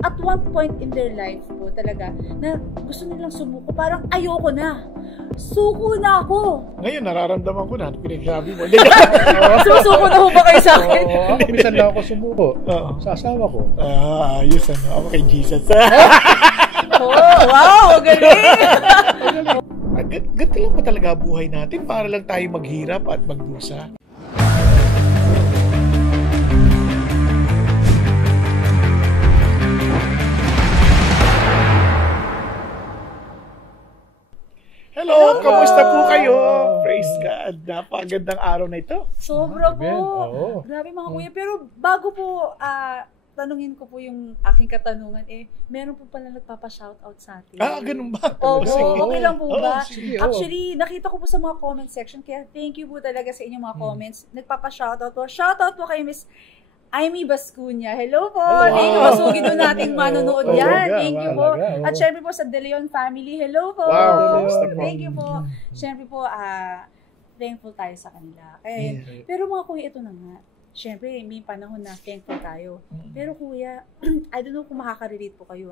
at one point in their life po talaga na gusto nilang sumuko, parang ayoko na. Suko na ako. Ngayon, nararamdaman ko na pinagsabi mo. Sumusuko na ho ba kayo sa akin? Oo, minsan na ako sumuko. Sa asawa ko. Ayos ano. Ako kay Jesus. Wow, galing! Ganito lang ba talaga buhay natin para lang tayo maghirap at magdusa? Hello, kamusta po kayo? Praise God. Napakagandang araw na ito. Sobra po. Grabe mga kuya. Pero bago po tanungin ko po yung aking katanungan, meron po pala nagpapa-shoutout sa atin. Ganun ba? Okay lang po ba? Sige, Actually, nakita ko po sa mga comment section, kaya thank you po talaga sa inyong mga comments. Nagpapa-shoutout po. Shoutout po kay Miss Amy Bascuña. Hello po! Hello. Thank you po. Sugin po nating manonood yan. Thank you po. Malaga. At syempre po sa De Leon family, hello po! Wow. Thank you po. Syempre po, thankful tayo sa kanila. Pero mga kuya, ito na nga. Syempre, may panahon na thankful tayo. Pero kuya, I don't know kung makaka-relate po kayo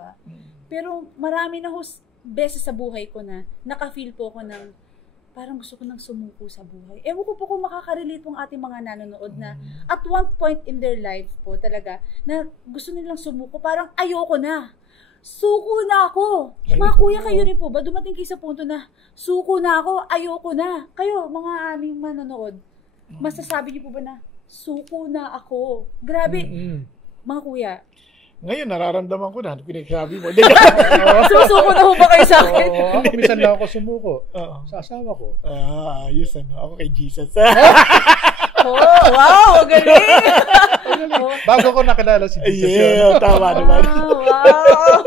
Pero marami na beses sa buhay ko na naka-feel po ko ng parang gusto ko nang sumuko sa buhay. Ewan ko po kung makaka-relate pong ating mga nanonood na at one point in their life po talaga na gusto nilang sumuko, parang ayoko na. Suko na ako. Mga kuya, kayo rin po ba? Dumating kayo sa punto na suko na ako, ayoko na. Kayo, mga aming manonood, masasabi niyo po ba na suko na ako? Grabe. Mga kuya. Ngayon, nararamdaman ko na pinagsabi mo. Sumusuko na ho ba kayo sa akin? Oo, minsan na ako sumuko. Sa asawa ko. Ayos ano. Ako kay Jesus. Wow, galing! Bago ko nakilala si Jesus. Yeah, tama naman. Wow!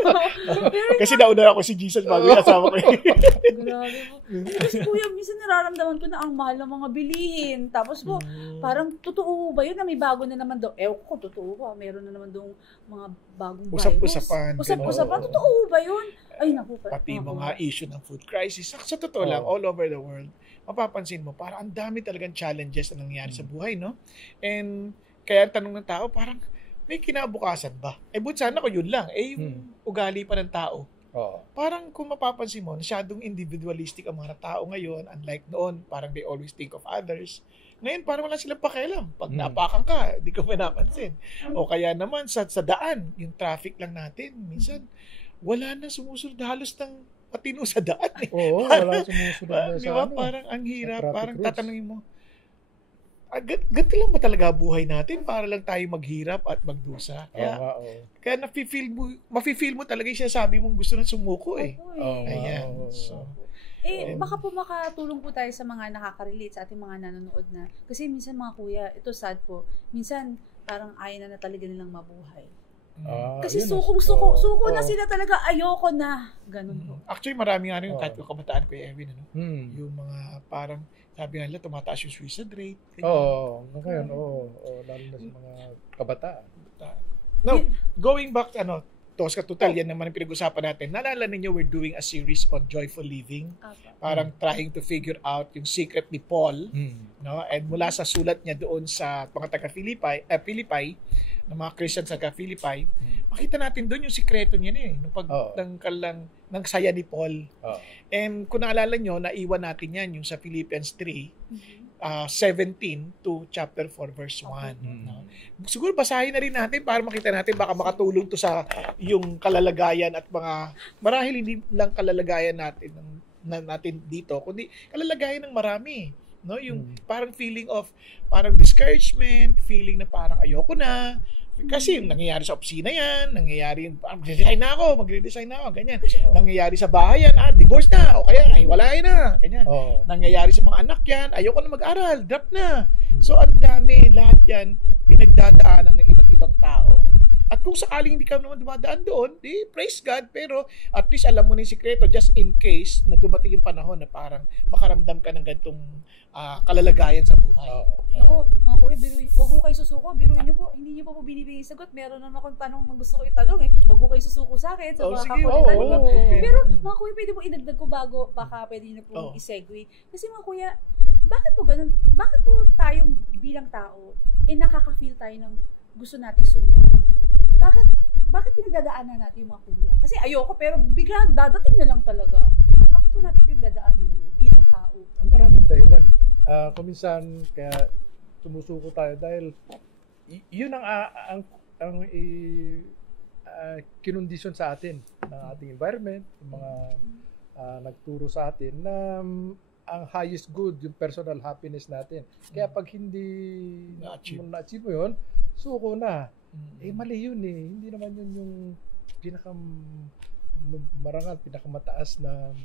Kasi nauna ako si Jesus bago yung asawa ko. Grabe po. Kasi kuya, minsan nararamdaman ko na ang mahal ng mga bilihin. Tapos po, parang totoo ba yun na may bago na naman daw? Ewan ko, totoo ba? Meron na naman daw mga bagong virus. Usap-usapan. Usap-usapan. Totoo ba yun? Ay, naku. Pati mga issue ng food crisis. Sa totoo lang, all over the world, mapapansin mo, parang ang dami talagang challenges na nangyayari sa buhay, no? And kaya ang tanong ng tao, parang may kinabukasan ba? But sana ko yun lang. Yung ugali pa ng tao. Parang kung mapapansin mo, masyadong individualistic ang mga tao ngayon, unlike noon, parang they always think of others. Ngayon, parang wala silang pakialam. Pag napakan ka, di ka pinapansin. O kaya naman, sa daan, yung traffic lang natin, minsan, wala na sumusunod halos ng patino sa daan. Oo, wala sumusunod na sa parang ang hirap. Parang tatanungin mo, ganito lang ba talaga buhay natin para lang tayo maghirap at magdusa? Kaya mafe-feel mo talaga yung sinasabi mong gusto na sumuko Ayan. So, baka po makatulong po tayo sa mga nakaka-relate sa ating mga nanonood na. Kasi minsan mga kuya, ito sad po. Minsan parang ayaw na talaga nilang mabuhay. Kasi suko na sila talaga, ayoko na. Ganun po. Actually, marami nga rin yung kahit yung kabataan ko, Erwin, yung mga parang, sabi nga nila, tumataas yung suicide rate. Lalo na sa mga kabataan. Now, going back, Tos Katutal, yan naman ang pinag-usapan natin. Naalala ninyo, we're doing a series on joyful living. Parang trying to figure out yung secret ni Paul. No? And mula sa sulat niya doon sa mga taga-Philippi, ng mga Christians sa taga-Philippi, makita natin doon yung sikreto niya ng saya ni Paul. And kung naalala nyo, naiwan natin yan yung sa Philippians 3, 17 to chapter 4 verse 1. No? Siguro basahin na rin natin para makita natin baka makatulong to sa yung kalalagayan at mga marahil hindi lang kalalagayan natin dito kundi kalalagayan ng marami, no? Yung parang feeling of parang discouragement, feeling na parang ayoko na. Kasi yung nangyayari sa opisina yan, nangyayari yung magre-resign na ako, ganyan. Nangyayari sa bahay yan, divorce na, o kaya hiwalay na, ganyan. Nangyayari sa mga anak yan, ayoko na mag-aral, drop na. So, ang dami, lahat yan, pinagdadaanan ng iba't ibang tao. At kung sakaling hindi ka naman dumadaan doon, di praise God, pero at least alam mo na yung sikreto just in case na dumating yung panahon na parang makaramdam ka ng ganitong kalalagayan sa buhay. Ako, mga kuya, wag ko kayo susuko, biruin nyo po, hindi nyo po binibigay sagot. Meron na akong tanong na gusto ko itanong wag ko kayo susuko sa akin, sa mga kakulitan nyo. Pero mga kuya, pwede mo idagdag ko bago, baka pwede nyo po i-segue. Kasi mga kuya, bakit po ganun? Bakit po tayong bilang tao, nakaka-feel tayo ng gusto nating sumuko? bakit pinagdadaanan natin yung mga kuya? Kasi ayoko, pero biglang dadating na lang talaga. Bakit po natin pinagdadaanan yun bilang tao? Maraming dahilan. Kuminsan, kaya sumusuko tayo dahil yun ang kinondisyon sa atin ng ating environment, yung mga nagturo sa atin na ang highest good, yung personal happiness natin. Kaya pag hindi na-achieve mo yun, suko na. Mali yun eh. Hindi naman yun yung pinakamarangal, pinakamataas na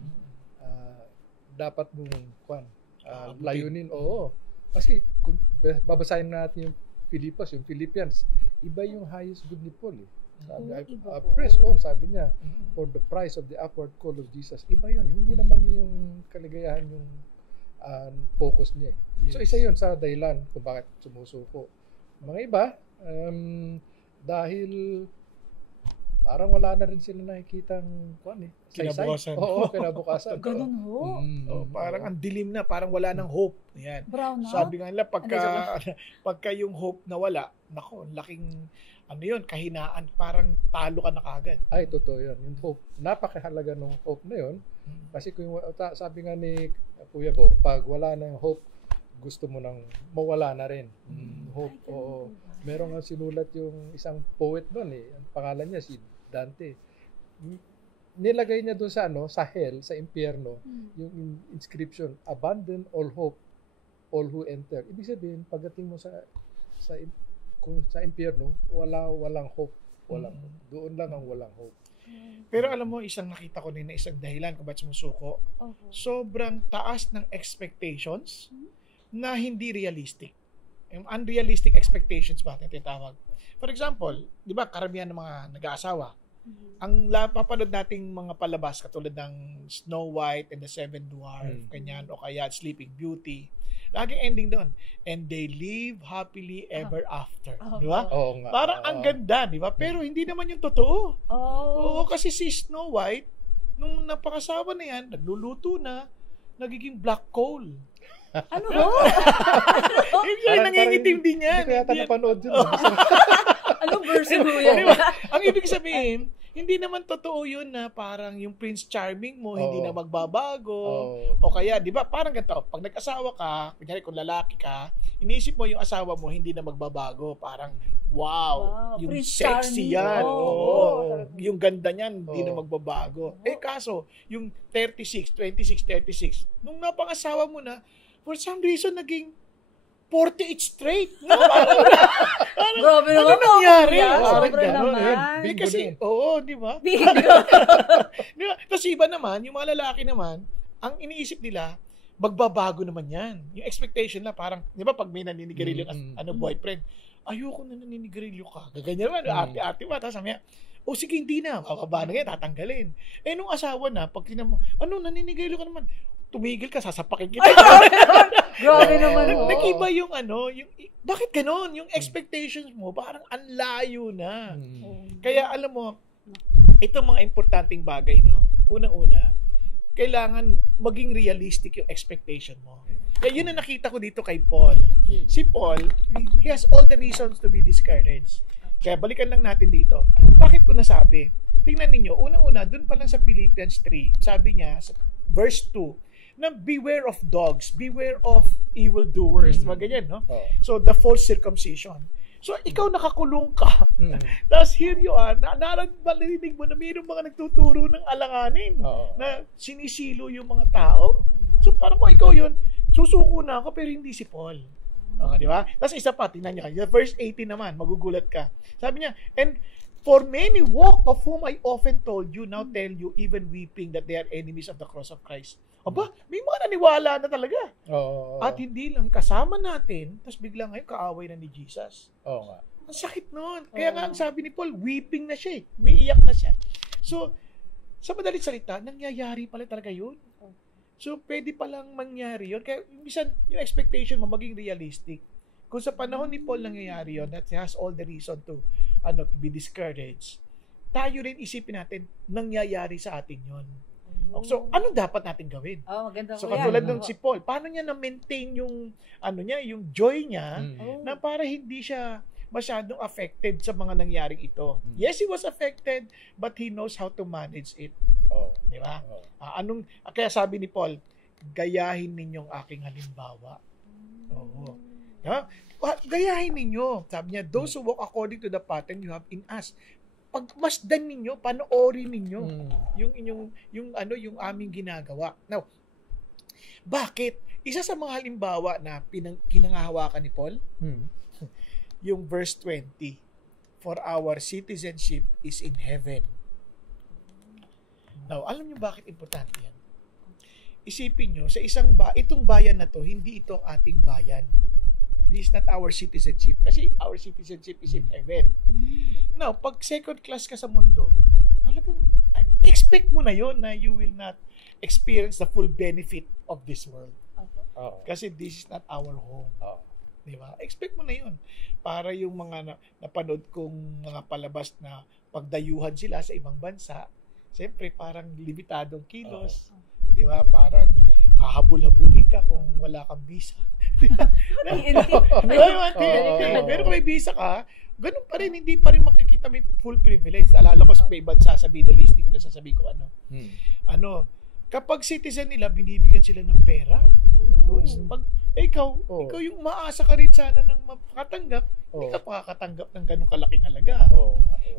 dapat mong layunin. Oo. Kasi kung babasahin natin yung Philippians, iba yung highest good ni Paul eh. Sabi, press on, sabi niya, for the price of the upward call of Jesus. Iba yun. Hindi naman yung kaligayahan yung focus niya eh. Yes. So isa yun sa dahilan kung bakit sumusuko. Mga iba, dahil parang wala na rin sila nakikitang kinabukasan. Oo, kinabukasan. Ganun ho. Parang ang dilim na, parang wala nang hope. Yan. Brown na. Sabi nga nila, pagka yung hope nawala, nako, laking kahinaan, parang talo ka na kagad. Ay, totoo yun. Yung hope, napakahalaga ng hope na yun. Kasi kung sabi nga ni Kuya Bo, pag wala na yung hope, gusto mo nang mawala na rin. Hope, oo. Meron nga sinulat yung isang poet doon eh. Ang pangalan niya si Dante. Nilagay niya doon sa hell, sa impyerno, yung inscription, abandon all hope, all who enter. Ibig sabihin, pagdating mo sa impyerno, walang hope. Walang hope. Doon lang ang walang hope. Pero alam mo, isang nakita ko na isang dahilan kung ba't sumusuko. Sobrang taas ng expectations na hindi realistic. Yung unrealistic expectations ba natin tinatawag. For example, di ba karamihan ng mga nag-aasawa, ang papanood nating mga palabas katulad ng Snow White and the Seven Dwarfs, kanyan, o kaya Sleeping Beauty, laging ending doon. And they live happily ever after. Di ba? Oo nga. Parang ang ganda, di ba? Pero hindi naman yung totoo. Oo, kasi si Snow White, nung napakasawa na yan, nagluluto na, nagiging black coal. Ano ho? Nangingitim din yan. Hindi ko yata napanood yun. Anong version mo yan? Ang ibig sabihin, hindi naman totoo yun na parang yung Prince Charming mo hindi na magbabago. O kaya, di ba, parang ganito, pag nag-asawa ka, kunyari kung lalaki ka, iniisip mo yung asawa mo hindi na magbabago. Parang, wow yung Prince sexy Charming. yan. Yung ganda niyan, hindi na magbabago. Kaso, yung 26, 36, nung napangasawa mo na, for some reason, naging 48 straight. No? Grabe naman. Ano nangyari? Sobra naman. Kasi, di ba? Tapos iba naman, yung mga lalaki naman, ang iniisip nila, magbabago naman yan. Yung expectation na parang, di ba pag may naninigarilyo boyfriend, ayoko na naninigarilyo ka. Gaganyan naman, ate-ate ba? Tapos sabi niya, sige, hindi na. Bababa na yan, tatanggalin. Nung asawa na, pag tinamo, naninigarilyo ka naman? Tumigil ka, sasapakin kita. Grabe naman. Nag-iba yung bakit ganon? Yung expectations mo, parang ang layo na. Kaya alam mo, itong mga importanteng bagay, no? Unang-una, kailangan maging realistic yung expectation mo. Kaya yun ang nakita ko dito kay Paul. Si Paul, he has all the reasons to be discouraged. Kaya balikan lang natin dito. Bakit ko nasabi? Tingnan ninyo, unang-una, dun pa lang sa Philippians 3, sabi niya, sa verse 2, na beware of dogs, beware of evildoers, ganyan, no? So, the false circumcision. So, ikaw nakakulong ka. Tapos, here you are, narinig mo na mayroong mga nagtuturo ng alanganin na sinisilo yung mga tao. So, parang kung ikaw yun, susuko na ako, pero hindi si Paul. Di ba? Tapos, isa pa, tingnan niya, verse 18 naman, magugulat ka. Sabi niya, and for many walk of whom I often told you, now tell you, even weeping, that they are enemies of the cross of Christ. Aba, may mga naniwala na talaga. At hindi lang kasama natin, tapos bigla ngayon kaaway na ni Jesus. Nga. Ang sakit nun. Kaya nga ang sabi ni Paul, weeping na siya. Umiiyak na siya. So, sa madalit salita, nangyayari pala talaga yun. So, pwede palang mangyari yun. Kaya, minsan, yung expectation mo maging realistic. Kung sa panahon ni Paul nangyayari yun, that he has all the reason to be discouraged, tayo rin isipin natin, nangyayari sa atin yun. So, ano dapat natin gawin? Maganda so, katulad ng si Paul, paano niya na-maintain yung, yung joy niya, na para hindi siya masyadong affected sa mga nangyaring ito. Yes, he was affected, but he knows how to manage it. Di ba? Kaya sabi ni Paul, gayahin ninyong aking halimbawa. Oo. Gayahin ninyo. Sabi niya, those who walk according to the pattern you have in us. Pagmasdan ninyo, panoorin ninyo yung aming ginagawa. Now, bakit? Isa sa mga halimbawa na kinangahawakan ni Paul, yung verse 20, for our citizenship is in heaven. Now, alam niyo bakit importante yan? Isipin niyo, sa itong bayan na to, hindi ito ang ating bayan. This is not our citizenship. Kasi our citizenship is in heaven. Now, pag second class ka sa mundo, talagang expect mo na yon na you will not experience the full benefit of this world. Kasi this is not our home. Diba? Expect mo na yun. Para yung mga napanood kong mga palabas na pagdayuhan sila sa ibang bansa, siyempre parang limitadong kilos. Diba? Parang hahabol-habulin ka kung wala kang visa. Pero kung may visa ka, ganun pa rin, hindi pa rin makikita may full privilege. Alala ko sa may bansa sa Middle East, hindi ko na sasabihin ko kapag citizen nila, binibigyan sila ng pera. Pag ikaw yung umaasa ka rin sana ng makatanggap, hindi ka makakatanggap ng ganung kalaking halaga.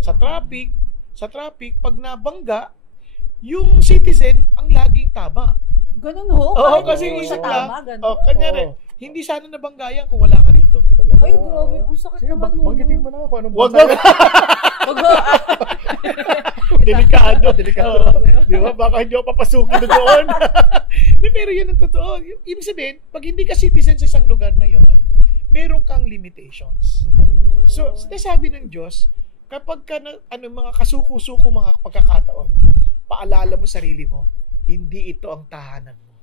Sa traffic, pag nabangga, yung citizen ang laging tama. Ganun ho? Kasi isip lang. Kanyari, hindi sana nabanggayan kung wala ka rito. Ay, grabe. Ang sakit naman mo. Banggitin mo na ako. Anong Wag bansa? Delikado. Di ba? Baka hindi ako papasukin doon. Pero yun ang totoo. Ibig sabihin, pag hindi ka citizen sa isang lugar na yun, meron kang limitations. So, sinasabi ng Diyos, kapag ka mga kasuko-suko mga pagkakataon, paalala mo sarili mo, hindi ito ang tahanan mo.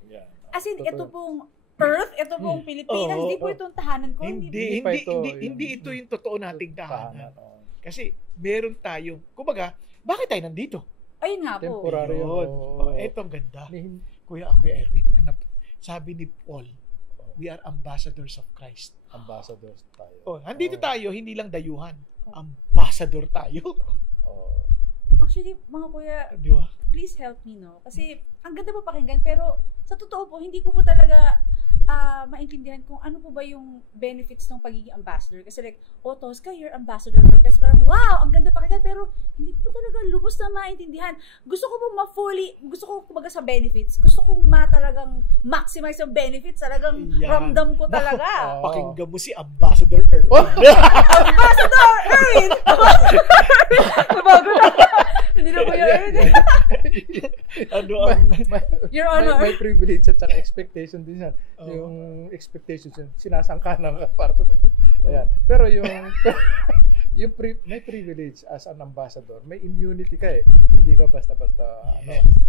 As in, ito pong Earth, ito pong Pilipinas, hindi po itong tahanan ko. Hindi ito yung totoo nating tahanan. Kasi meron tayong, kumbaga, bakit tayo nandito? Ayun nga po. Temporary yun. Ito ang ganda. Kuya Erwin, sabi ni Paul, we are ambassadors of Christ. Ambassadors tayo. Nandito tayo, hindi lang dayuhan. Ambassador tayo. Actually, mga kuya, please help me, no? Kasi, ang ganda po pakinggan, pero sa totoo po, hindi ko po talaga maintindihan kung ano po ba yung benefits ng pagiging ambassador. Kasi like, Tosca, you're ambassador for Christ. Parang, wow, ang ganda pakinggan, pero hindi ko po talaga lubos na maintindihan. Gusto ko po gusto ko kumbaga sa benefits, gusto kong talagang maximize yung benefits, talagang ramdam ko talaga. Pakinggan mo si Ambassador Erwin. Ambassador Erwin! Bago na. Hindi na po yun. Your Honor. May privilege at saka expectation din yan. Yung expectations yun, sinasangkanan ka para sa ayan. Pero may privilege as an ambassador. May immunity ka eh. Hindi ka basta-basta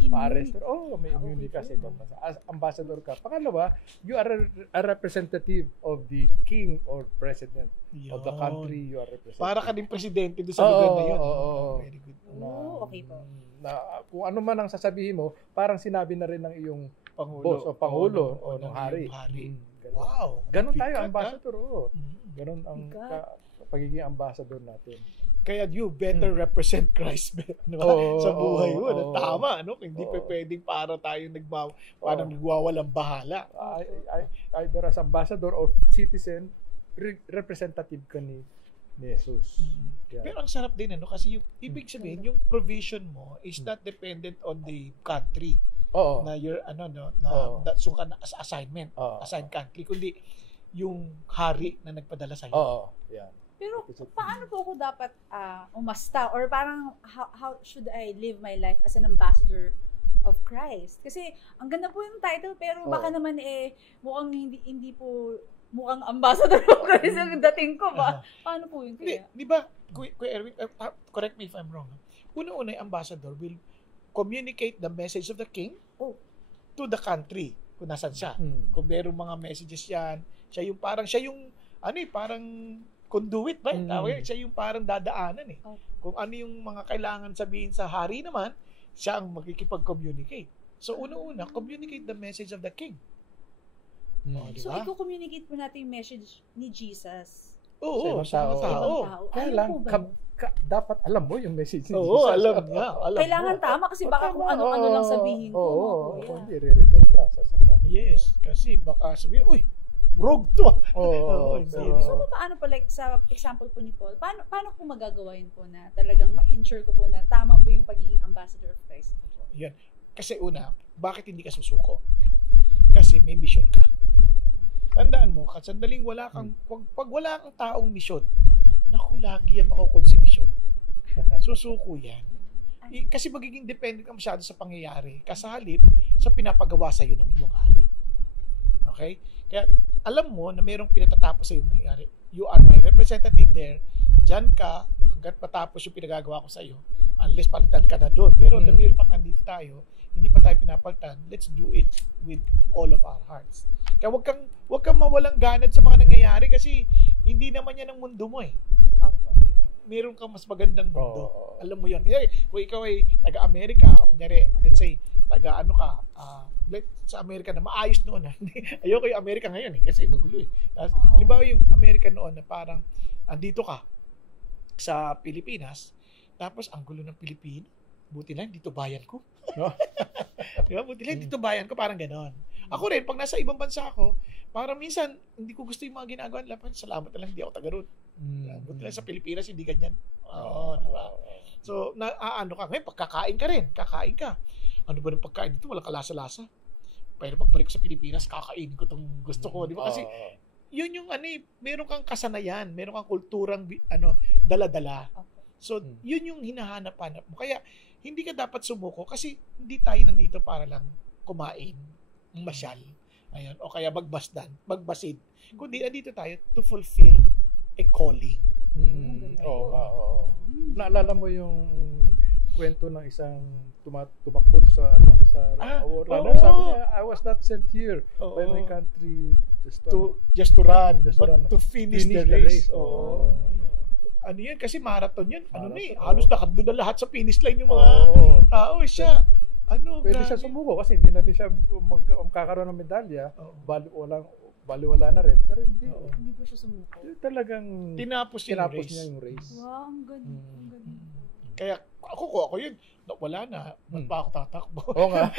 ma-arrest. May immunity ka sa ibang bansa. As ambassador ka. Pangalawa, you are a representative of the king or president of the country you are representing. Para ka din presidente doon sa lugar na yun. Very good. Okay po. Kung ano man ang sasabihin mo, parang sinabi na rin ng iyong boss o pangulo o ng hari. Wow. Ganon tayo, ambassador. Ganon ang pagiging ambassador natin. Kaya you better represent Christ sa buhay mo. Tama, hindi pa pwedeng para tayo nagwawalang bahala. Either as ambassador or citizen, representative ka ni Jesus. Pero ang sarap din kasi yung ibig sabihin yung provision mo is not dependent on the country. Na your that's as assignment, assigned country, kundi yung hari na nagpadala sa iyo. Pero paano po ako dapat umasta or parang how should I live my life as an ambassador of Christ? Kasi ang ganda po yung title pero baka naman mukhang hindi po mukhang ambassador of Christ ang dating ko ba? Paano po yun kaya? Di ba, Kuya Erwin, correct me if I'm wrong. Una-una, ambassador will communicate the message of the king to the country kung nasan siya. Kung merong mga messages yan, siya yung parang conduit ba? Siya yung parang dadaanan Kung ano yung mga kailangan sabihin sa hari naman, siya ang makikipag-communicate. So, una-una, communicate the message of the king. So, i-communicate po natin yung message ni Jesus Oo, sa mga ibang tao. Kaya lang, dapat alam mo yung message ni Jesus. Oo, alam niya. Kailangan tama kasi baka kung ano-ano lang sabihin ko. Oo, hindi re-record ka sa sambahan. Yes, kasi baka sabihin, uy, rogue to. Oo. So, paano po, like, sa example po ni Paul, paano po magagawa yun po na talagang ma-ensure ko po na tama po yung pagiging ambassador of Christ? Yan. Kasi una, bakit hindi ka susuko? Kasi may mission ka. Tandaan mo, sandaling wala kang, pag wala kang taong mission, naku, lagi yan makukonsibisyon. Susuko yan. Kasi magiging dependent ka masyado sa pangyayari, kasalip sa pinapagawa sa iyo ng iyong hari. Okay? Kaya alam mo na mayroong pinatatapos sa iyong nangyayari. You are my representative there. Diyan ka hanggat matapos yung pinagagawa ko sa iyo. Unless palitan ka na doon. Pero the mere fact nandito tayo, hindi pa tayo pinapalitan. Let's do it with all of our hearts. Kaya wag kang mawalang ganad sa mga nangyayari kasi hindi naman yan ang mundo mo eh. Meron kang mas magandang mundo. Alam mo yun. Kung ikaw ay taga-Amerika, let's say, sa Amerika na maayos noon. Ayoko yung Amerika ngayon kasi magulo eh. Halimbawa yung Amerika noon na parang andito ka sa Pilipinas, tapos ang gulo ng Pilipino, buti lang dito bayan ko. Diba? Buti lang dito bayan ko, parang ganon. Ako rin, pag nasa ibang bansa ako, parang minsan hindi ko gusto yung mga ginagawa nila. Salamat na lang, hindi ako taga-roon. Buti lang sa Pilipinas, hindi ganyan. Diba? So, ano ka ngayon, pagkakain ka rin, kakain ka. Ano ba ng pagkain dito? Walang kalasa-lasa. Pero pagbalik sa Pilipinas, kakain ko itong gusto ko. Di ba? Kasi, yun yung meron kang kasanayan, meron kang kulturang dala-dala. So, yun yung hinahanap-hanap mo. Kaya, hindi ka dapat sumuko kasi hindi tayo nandito para lang kumain, masyal, ayun, o kaya magbasid. Kundi nandito tayo to fulfill a calling. Naalala mo yung kwento ng isang tumakbo sa runner? Sabi niya, I was not sent here by my country just to run, but to finish the race. Ano yun? Kasi marathon yun. Halos nakandun na lahat sa finish line yung mga tao. Siya, pwede siya sumuko kasi hindi na din siya magkakaroon ng medalya. Baliwala na rin. Pero hindi po siya sumuko. Talagang tinapos niya yung race. Wow, ang galing. Kaya ako yun, wala na. Ba't pa ako tatakbo? Oo nga.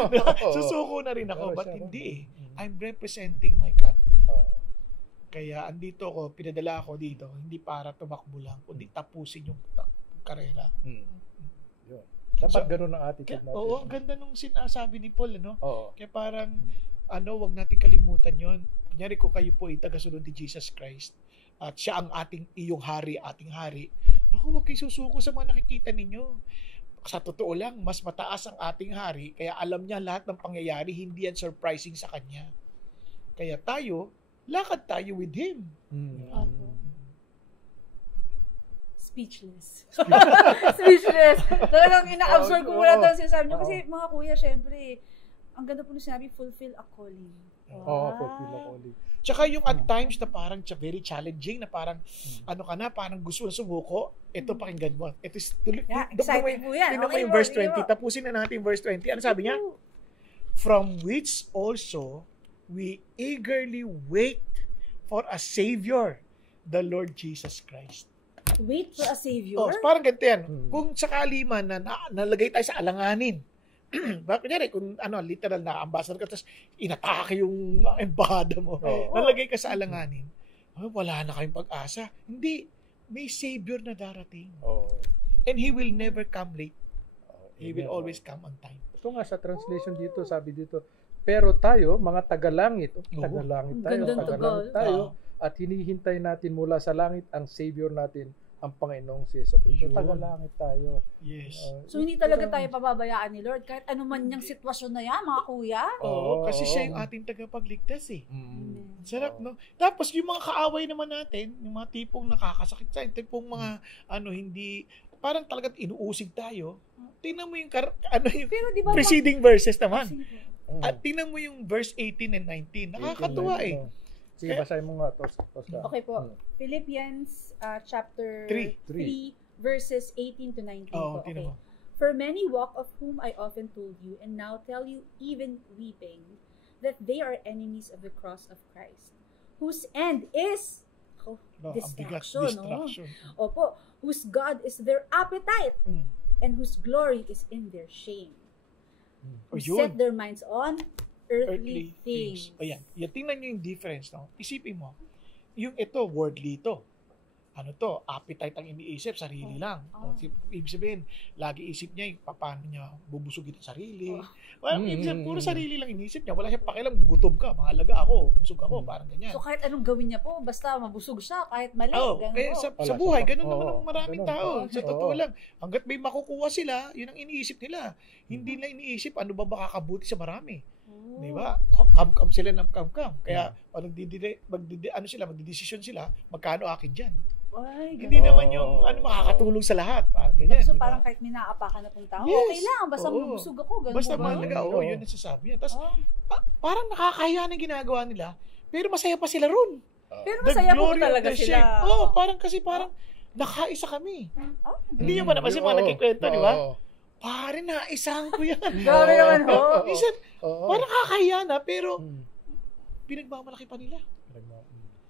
Susuko na rin ako, but hindi eh. I'm representing my country. Kaya andito ako, pinadala ako dito, hindi para tumakbo lang, kundi tapusin yung karera. Dapat ganun ang attitude natin. Oo, ang ganda nung sinasabi ni Paul, Kaya parang, wag natin kalimutan yon. Kunyari, kung kayo po ay tagasunod ni Jesus Christ, at siya ang iyong hari, ating hari, naku, wag kayo susuko sa mga nakikita ninyo. Sa totoo lang, mas mataas ang ating hari, kaya alam niya lahat ng pangyayari, hindi yan surprising sa kanya. Kaya tayo, lakad tayo with Him. Speechless. Speechless. Talagang ina-absorb ko muna ito sinasabi nyo. Kasi mga kuya, syempre, ang ganda po nung sinabi, fulfill a calling. Fulfill a calling. Tsaka yung at times na parang very challenging, na parang, parang gusto na sumuko, ito pakinggan mo. Ito is, excited po yan. Tingnan mo yung verse 20. Tapusin na natin yung verse 20. Ano sabi niya? From which also we eagerly wait for a Savior, the Lord Jesus Christ. Wait for a Savior? Parang ganito yan. Kung sakali man na nalagay tayo sa alanganin, kunyari, kung literal na ambassador ka, tapos inatake yung embahada mo, nalagay ka sa alanganin, wala na kayong pag-asa. Hindi. May Savior na darating. And He will never come late. He will always come on time. Ito nga sa translation dito, sabi dito, pero tayo, mga tagalangit tayo, at hinihintay natin mula sa langit ang Savior natin, ang Panginoong si Jesucristo. Tagalangit tayo. Yes. So, hindi talaga tayo pababayaan ni Lord kahit anuman niyang sitwasyon na yan, mga kuya? Kasi siya yung ating tagapagligtas eh. Sarap, no? Tapos, yung mga kaaway naman natin, yung mga tipong nakakasakit sa tipong mga, hindi, parang talagang inuusig tayo. Tingnan mo yung, pero diba, preceding verses naman. At tingnan mo yung verse 18 and 19. Nakakatuwa eh. Sige, basahin mo nga. Okay po. Philippians chapter 3, verses 18 to 19 po. Okay. For many walk, of whom I often told you, and now tell you, even weeping, that they are enemies of the cross of Christ, whose end is, Ako, No, ang bigat, distraction. Opo, whose God is their appetite and whose glory is in their shame. Who set their minds on earthly things. Ayan. Tingnan nyo yung difference. No? Isipin mo, yung ito, worldly ito. Ano to? Appetite ang iniisip, sarili lang. Ibig sabihin, lagi isip niya yung paano niya bubusugin ang sarili. Ibig sabihin, puro sarili lang iniisip niya. Wala siyang pakialam, gutom ka, mahalaga ako, busog ako, parang ganyan. So kahit anong gawin niya po, basta mabusog siya, kahit mali. Sa buhay, ganun naman ang maraming tao. Sa totoo lang, hanggat may makukuha sila, yun ang iniisip nila. Hindi na iniisip, ano ba makakabuti sa marami. Di ba? Kam-kam sila ng kam-kam. Kaya, magdidesisyon sila, magkano akin dyan. Hindi naman yung makakatulong sa lahat. Ganyan, so parang kahit may naaapakan na pong tao, okay lang, basta mabusog ako. Basta mahalaga, yun ang sasabi niya. Tapos, parang nakakahiya na ginagawa nila, pero masaya pa sila ron. Pero masaya po talaga sila. Parang nakaisa kami. Hindi nyo ba naman si mga nagkikwento, di ba? Pare, naisahan ko yan. Grabe naman ho. Minsan, parang nakakahiya na, pero pinagmamalaki pa nila.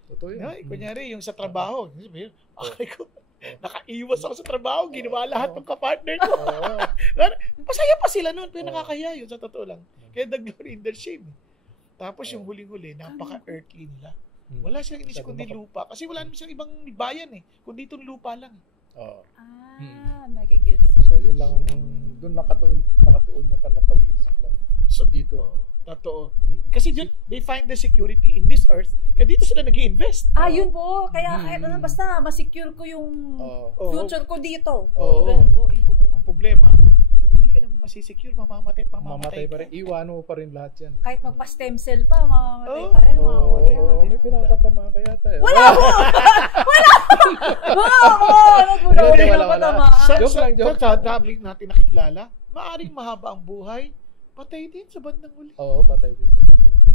Totoo yun. Kunyari, yung sa trabaho, nakaiwas ako sa trabaho, ginawa lahat ng kapartner ko. Masaya pa sila noon, pero nakakahiya yun, sa totoo lang. Kaya the glory in their shame. Tapos yung huling-huli, napaka-earthly nila. Wala silang inisip kundi lupa. Kasi wala naman silang ibang bayan kundi itong lupa lang. Nagigits. So, yun lang, doon nakatuon yung kanilang pag-iisip lang. So, dito. Totoo. Kasi they find the security in this earth. Kaya dito sila nag-i-invest. Yun po. Kaya kahit basta masecure ko yung future ko dito. Ganun po. Yun po ba yun? Ang problema, hindi ka naman masisecure. Mamamatay pa rin. Iwan mo pa rin lahat yan. Kahit magpa-stem cell pa, mamamatay pa rin. May pinatatamaan ka yata eh. Wala po! Wala po! Joke. Sa dami natin nakikilala, maaring mahaba ang buhay, patay din sa bandang huli. Patay din sa bandang huli.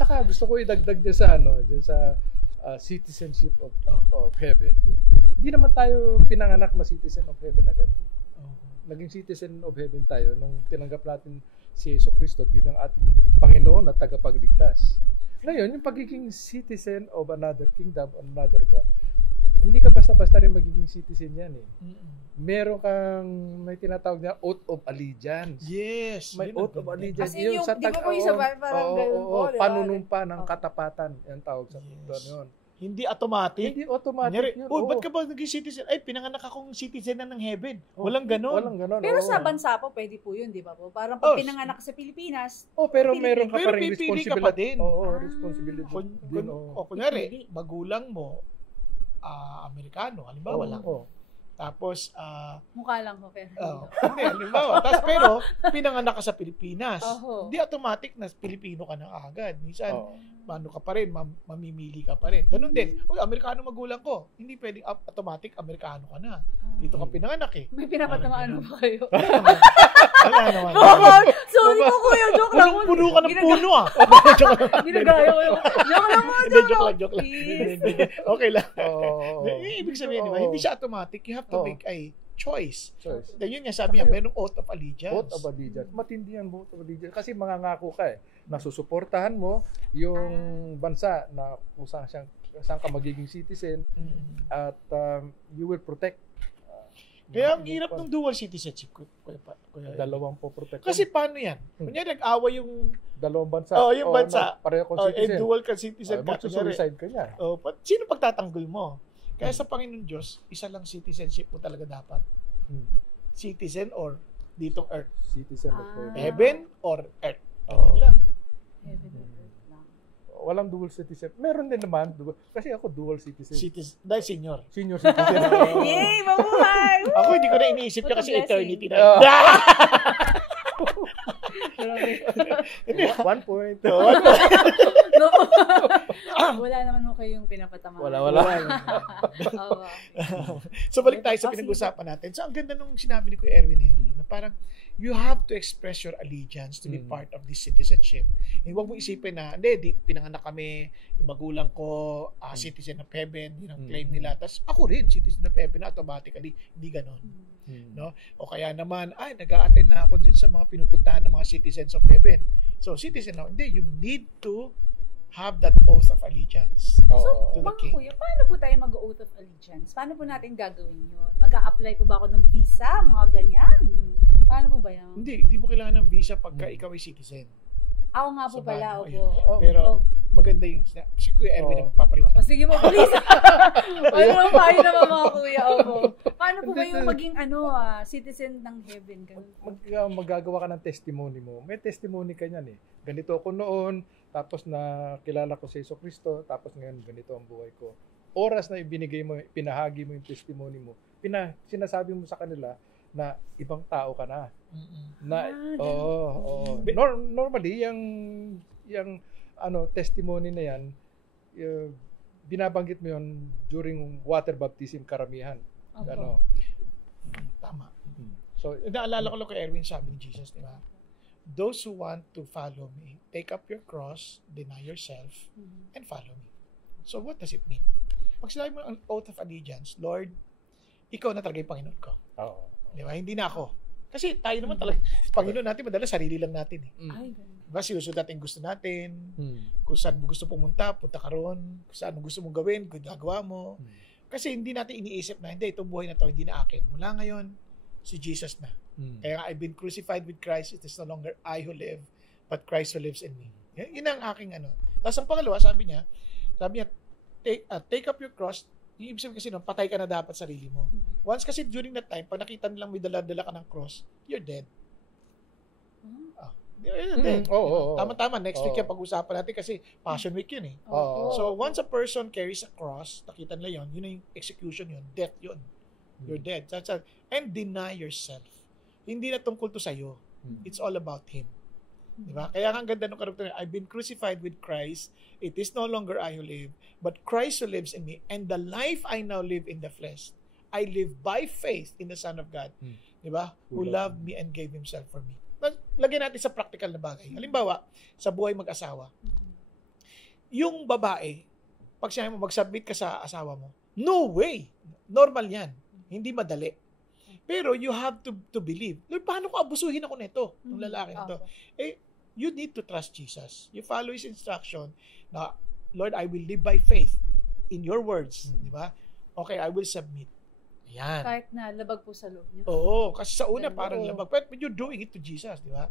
Tsaka gusto ko idagdag din sa citizenship of heaven. Hindi naman tayo pinanganak na citizen of heaven agad. Naging citizen of heaven tayo nung tinanggap natin si Jesucristo bilang ating Panginoon at tagapagligtas. Ngayon, yung pagiging citizen of another kingdom, another God, hindi ka basta-basta rin magiging citizen yan Meron kang may tinatawag na oath of allegiance. Yes. May oath of allegiance. As in yung, di ba po yung sa parang gano'n po? Panunumpa ng katapatan. Yan tawag sa yun. Hindi automatic. Hindi automatic yun. Ba't ka ba naging citizen? Ay, pinanganak akong citizen na ng heaven. Walang ganon. Pero sa bansa po, pwede po yun, di ba po? Parang pag pinanganak ka sa Pilipinas, pero meron ka pa rin responsibility. Responsibility. Kunyari, magulang mo, Amerikano, halimbawa lang. Tapos, mukha lang ho, pero. Hindi, halimbawa. Tapos, pero, pinanganak ka sa Pilipinas. Hindi automatic na Pilipino ka na agad. Minsan, ano ka pa rin, mamimili ka pa rin. Ganun din. Amerikano magulang ko. Hindi pwedeng automatic, Amerikano ka na. Dito ka pinanganak May pinapatamaan mo ba kayo? Wala naman. Sorry po kuya, joke lang. Puno ka ng puno Ginagaya ko yun. Joke lang mo, joke lang. Okay lang. Ibig sabihin, di ba? Hindi siya automatic. You have to make a choice. Yun nga sabi niya, merong oath of allegiance. Oath of allegiance. Matindi yan, oath of allegiance. Kasi mangangako ka nasusuportahan mo yung bansa na kung saan ka magiging citizen at you will protect. Kaya ang hirap ng dual citizenship. Dalawang po protect. Kasi paano yan? Kunyari nag-awa yung dalawang bansa. Yung bansa. Pareho kong citizen. Dual citizen ka. Magsusuicide ka niya. Sino pagtatanggol mo? Kaya sa Panginoon Diyos, isa lang citizenship mo talaga dapat. Citizen or ditong earth. Citizen of heaven or earth. Ganun lang. Walang dual citizen. Meron din naman. Kasi ako dual citizen. Dahil senior. Senior citizen. Yay! Mabuhay! Ako hindi ko na iniisip niya kasi eternity na. 1 point. Wala naman mo kayong pinapatama. Wala. So balik tayo sa pinag-usapan natin. So ang ganda nung sinabi ni Kuya Erwin na yun, na parang you have to express your allegiance to be part of this citizenship. Huwag mo isipin na, hindi, pinanganak kami, yung magulang ko, citizen of heaven, yun ang claim nila. Tapos ako rin, citizen of heaven na automatically. Hindi ganon. No? O kaya naman, nag-a-attend na ako din sa mga pinupuntahan ng mga citizens of heaven. So, citizen na, hindi, you need to have that oath of allegiance. So, to the mga king. kuya, paano po tayo mag-oath of allegiance? Paano po natin gagawin yun? Mag-a-apply po ba ako ng visa? Mga ganyan? Paano po ba yan? Hindi mo kailangan ng visa pagka ikaw ay citizen. Ako nga po Sa pala. bago, Opo. Pero, maganda yung, si Kuya Erwin na magpapaliwanag. Sige po, please. Ano paano naman mga kuya? Opo. Paano po ba yung maging citizen ng heaven? Magagawa ka ng testimony mo. May testimony ka niyan eh. Ganito ako noon, tapos na kilala ko si Jesucristo, tapos ngayon ganito ang buhay ko. Oras na ibinigay mo, pinahagi mo yung testimony mo, sinasabi mo sa kanila na ibang tao ka na. Normally yung testimony na yan, binabanggit mo yun during water baptism karamihan. Okay. Tama. So, naalala ko lang kay Erwin, sabi ni Jesus, di ba? Those who want to follow me, take up your cross, deny yourself, and follow me. So, what does it mean? Pag sinabi mo ang oath of allegiance, Lord, ikaw na talaga yung Panginoon ko. Di ba? Hindi na ako. Kasi tayo naman talaga, Panginoon natin, madalas sarili lang natin eh. Diba? Sinusunod natin gusto natin, kung saan mo gusto pumunta, punta ka ron, kung saan mo gusto mong gawin, gagawa mo. Kasi hindi natin iniisip na, hindi, itong buhay na to, hindi na akin. Mula ngayon, si Jesus na. Kaya I've been crucified with Christ. It is no longer I who live, but Christ who lives in me. Yun ang aking Tapos ang pangalawa, sabi niya, take up your cross. Yung ibig sabihin kasi nun, patay ka na dapat sarili mo. Once kasi during that time, pag nakita nilang may dala-dala ka ng cross, you're dead. You're dead. Tama-tama. Next week yan, pag-usapan natin kasi Passion Week yun eh. So once a person carries a cross, nakita nila yun, yun na yung execution yun, death yun. You're dead. And deny yourself. Hindi na tungkol to sa'yo. It's all about Him. Diba? Kaya ang ganda ng karakter, I've been crucified with Christ. It is no longer I who live, but Christ who lives in me. And the life I now live in the flesh, I live by faith in the Son of God. Diba? Who loved me and gave Himself for me. Lagyan natin sa practical na bagay. Halimbawa, sa buhay mag-asawa. Yung babae, pag sinabi mo, mag-submit ka sa asawa mo, no way! Normal yan. Hindi madali. Pero you have to believe. Lord, paano ko abusuhin ako nito? Ng lalaki nito. You need to trust Jesus. You follow His instruction na, Lord, I will live by faith in your words. Di ba? Okay, I will submit. Ayan. Kahit na labag po sa loob niyo. Oo, kasi sa una parang labag. But you're doing it to Jesus, di ba?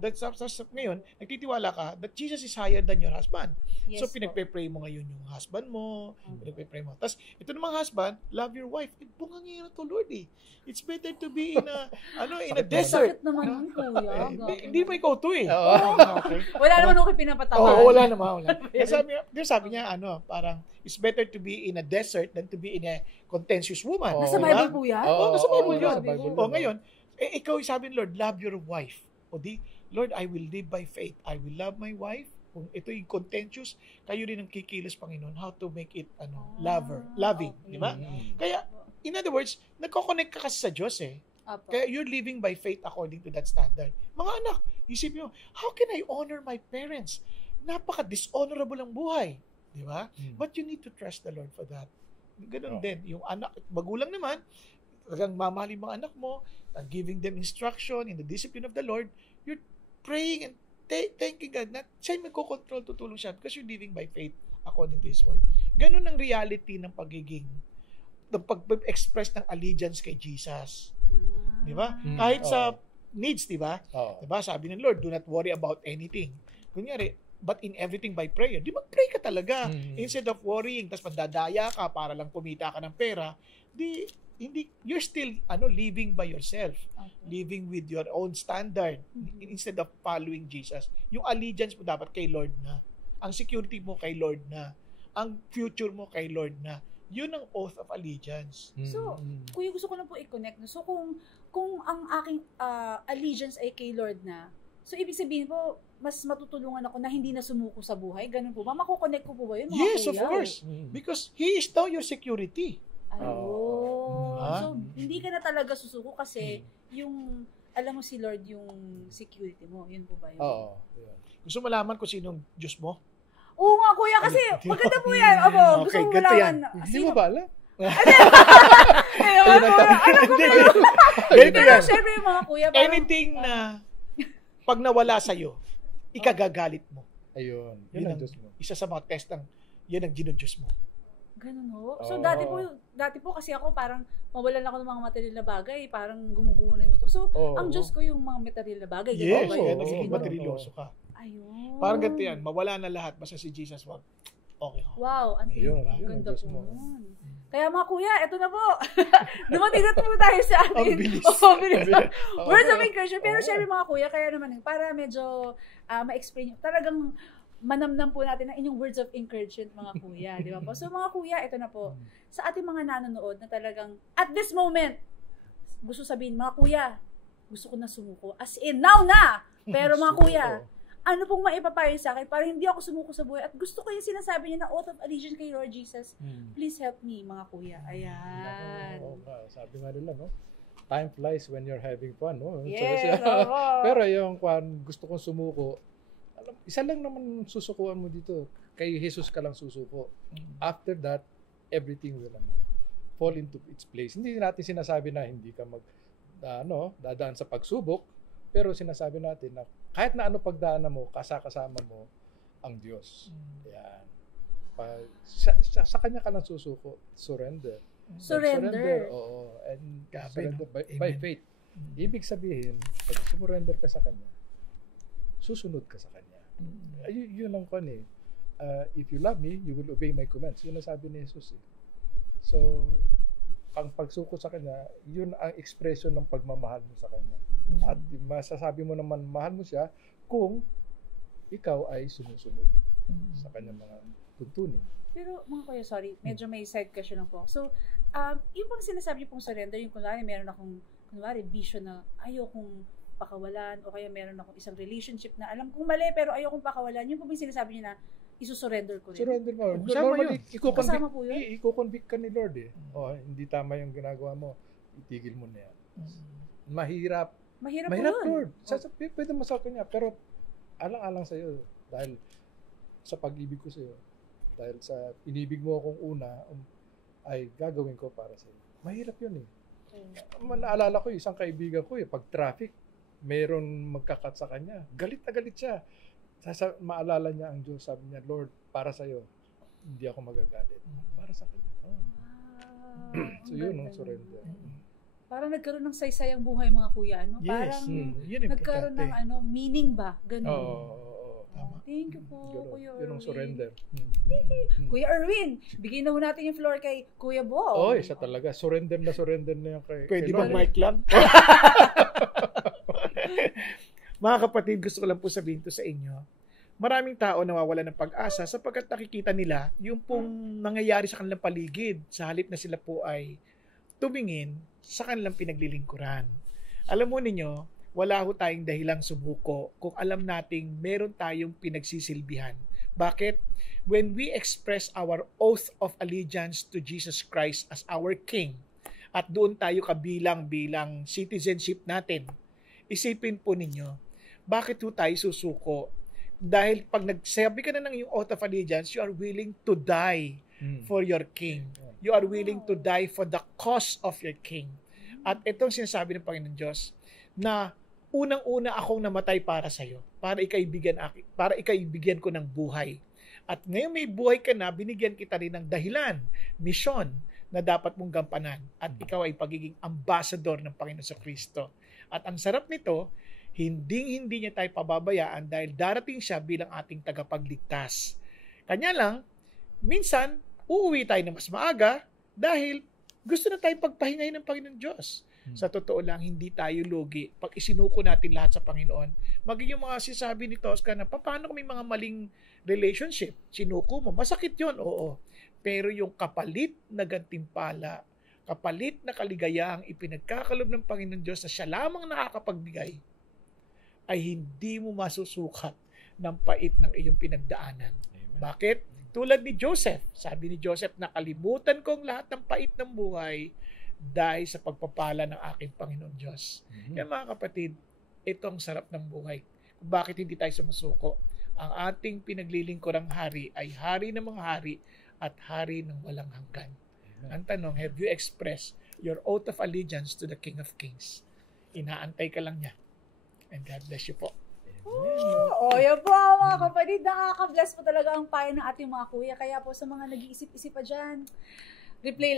That's ngayon, nagtitiwala ka that Jesus is higher than your husband. Yes, so, pinagpe-pray mo ngayon yung husband mo, pinagpe-pray mo. Tapos, ito namang husband, love your wife. Bunga ngayon na to, Lord eh. It's better to be in a desert. Sakit naman yun, kuya. Hindi mo ikaw to eh. Okay. Wala naman ako pinapatawa. Wala naman. Sabi niya, parang, it's better to be in a desert than to be in a contentious woman. Nasa Bible po yan? Nasa Bible yun. Ngayon, ikaw sabi ni Lord, love your wife. Lord, I will live by faith. I will love my wife. Kung ito yung contentious, kayo rin ang kikilos, Panginoon, how to make it loving. Di ba? Kaya, in other words, nagko-connect ka kasi sa Diyos eh. Kaya you're living by faith according to that standard. Mga anak, isipin mo, how can I honor my parents? Napaka-dishonorable ang buhay. Di ba? But you need to trust the Lord for that. Ganun din. Yung anak, magulang naman, talagang mamahalin mga anak mo, giving them instruction in the discipline of the Lord, you're praying and thanking God na siya yung magkocontrol, tutulong siya because you're living by faith according to His Word. Ganun ang reality ng pag-express ng allegiance kay Jesus. Di ba? Kahit sa needs, di ba? Di ba? Sabi ng Lord, do not worry about anything. Kunyari, but in everything by prayer. Di mag-pray ka talaga. Instead of worrying, tapos mandadaya ka para lang kumita ka ng pera, you're still living by yourself. Living with your own standard instead of following Jesus. Yung allegiance mo dapat kay Lord na. Ang security mo kay Lord na. Ang future mo kay Lord na. Yun ang oath of allegiance. So, kuya, gusto ko na po i-connect. So, kung ang aking allegiance ay kay Lord na, so ibig sabihin po, mas matutulungan ako na hindi na sumuko sa buhay? Ganun po ba? Makukonect ko po ba yun, mga yes, kuya? Of course. Because He is now your security. So, hindi ka na talaga susuko kasi yung, alam mo si Lord yung security mo. Yun po ba yun? Gusto malaman kung sinong Diyos mo? Oo nga, kuya, kasi maganda po yan. Gusto mo malaman. Hindi mo ba alam? Ganito yan. Siyempre yung mga kuya. Anything na pag nawala sa'yo, ikagagalit mo. Ayun. Yun Yun ang ang Diyos mo. isa sa mga test ng yan ang ginudiyos mo. Ganun ho. So, Oo. dati po kasi ako parang mawalan ako ng mga material na bagay, parang gumuguho na yung mundo. So, Oo. ang Diyos ko yung mga material na bagay. Yes, Ganun ba oo, kaya yun? naging oo. materilyoso ka. Ayun. Parang ganito yan, mawala na lahat, basta si Jesus wag. Okay ako. Wow, ang Ayun, ang yun ang ganda Diyos po mo. nun. Kaya mga kuya, eto na po. Dumating na po tayo sa atin. Ang bilis. Oo, bilis. Oo. Words of encouragement. Pero Oo. syempre mga kuya, kaya naman, para medyo ma-explain, talagang manamnam po natin ang inyong words of encouragement mga kuya. Di ba po? So mga kuya, ito na po. Sa ating mga nanonood na talagang, at this moment, gusto sabihin, mga kuya, gusto ko na sumuko. As in, now na! Pero mga kuya, ano pong maipapayo sa akin para hindi ako sumuko sa buhay at gusto ko yung sinasabi niya na oath of allegiance kay Lord Jesus. Please help me, mga kuya. Ayan. Sabi nga nila, no? Time flies when you're having fun, no? Yes, oo. Pero yung gusto kong sumuko, isa lang naman susukuan mo dito. Kay Jesus ka lang susuko. After that, everything will fall into its place. Hindi natin sinasabi na hindi ka dadaan sa pagsubok, pero sinasabi natin na kahit na ano pagdaanan mo, kasama mo ang Diyos. Yan. Sa Kanya ka lang susuko. Surrender. Oo. And surrender by faith. Ibig sabihin, pag surrender ka sa Kanya, susunod ka sa Kanya. Yun ang if you love me, you will obey my commands. Yun ang sabi ni Jesus. So, ang pagsuko sa Kanya, yun ang expression ng pagmamahal mo sa Kanya. At masasabi mo naman, mahal mo siya kung ikaw ay sumusunod sa Kanyang mga tuntunin. Pero mga kuya, sorry, medyo may side question lang po. So, yung pang sinasabi niyo pong surrender, yung kunwari meron akong vision na ayokong pakawalan o kaya meron akong isang relationship na alam kong mali pero ayokong pakawalan, yung po sinasabi niyo na isusurrender ko rin. Surrender mo. Normally, kasama po yun? I-convict ka ni Lord hindi tama yung ginagawa mo. Itigil mo na yan. Mahirap Mahirap Lord. Pwede mo sa Kanya. Pero alang-alang sa'yo. Dahil sa pag-ibig ko sa'yo. Dahil sa inibig mo akong una, ay gagawin ko para sa'yo. Mahirap yun Naalala ko isang kaibigan ko pag traffic, mayroon magkakat sa kanya. Galit na galit siya. Maalala niya ang Diyos. Sabi niya, Lord, para sa'yo, hindi ako magagalit. Para sa Kanya. So yun ang surrender. Parang nagkaroon ng saysayang buhay mga kuya, no? Yes. Parang Yun nagkaroon ng meaning ba? Ganun. Oo. Tama. Thank you po, Kuya Erwin. Yun ang surrender. Kuya Erwin, bigyan na ho natin yung floor kay Kuya Bo. Isa talaga. Surrender na yan kay Pwede kay bang Lord. mic lang? Mga kapatid, gusto ko lang po sabihin to sa inyo. Maraming tao nawawalan ng pag-asa sapagkat nakikita nila yung pong nangyayari sa kanilang paligid sa halip na sila po ay tumingin sa kanilang pinaglilingkuran. Alam mo ninyo, wala ho tayong dahilang sumuko kung alam nating meron tayong pinagsisilbihan. Bakit? When we express our oath of allegiance to Jesus Christ as our King, at doon tayo kabilang bilang citizenship natin, isipin po ninyo, bakit ho tayo susuko? Dahil pag nagsabi ka na ng yung oath of allegiance, you are willing to die for your King. You are willing to die for the cause of your King. At itong sinasabi ng Panginoon Diyos, na unang-una akong namatay para sa iyo, para ikaibigyan ko ng buhay. At ngayon may buhay ka na, binigyan kita rin ng dahilan, misyon na dapat mong gampanan. At ikaw ay pagiging ambassador ng Panginoon sa Kristo. At ang sarap nito, hindi niya tayo pababayaan dahil darating siya bilang ating tagapagligtas. Kanya lang, minsan, uuwi tayo na mas maaga dahil gusto na tayong pagpahingayin ng Panginoon Diyos. Sa totoo lang, hindi tayo lugi. Pag isinuko natin lahat sa Panginoon, magiging mga sinasabi ni Tosca na, paano kung may mga maling relationship? Sinuko mo, masakit yun, oo. Pero yung kapalit na gantimpala, kapalit na kaligayahang ipinagkakalob ng Panginoon Diyos na siya lamang nakakapagbigay, ay hindi mo masusukat ng pait ng iyong pinagdaanan. Amen. Bakit? Tulad ni Joseph. Sabi ni Joseph, nakalimutan kong lahat ng pait ng buhay dahil sa pagpapala ng aking Panginoon Diyos. Kaya mga kapatid, ito ang sarap ng buhay. Kung bakit hindi tayo sumusuko? Ang ating pinaglilingkurang hari ay hari ng mga hari at hari ng walang hanggan. Amen. Ang tanong, have you expressed your oath of allegiance to the King of Kings? Inaantay ka lang niya. And God bless you po. Yan po mga kapatid, nakaka-bless po talaga ang payo ng ating mga kuya. Kaya po sa mga nag-iisip-isip pa dyan, replay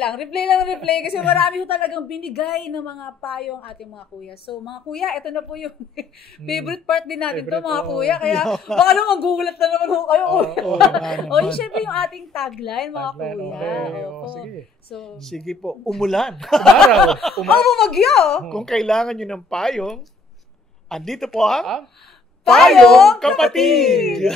kasi marami po talagang binigay ng mga payo ang ating mga kuya. So mga kuya, ito na po yung favorite part din natin to mga kuya. Kaya baka naman gugulat na naman ho kayo. Yung syempre yung ating tagline mga kuya. Sige po, umulan. Bumagyo. Kung kailangan nyo ng payong, andito po ang Payong Kapatid!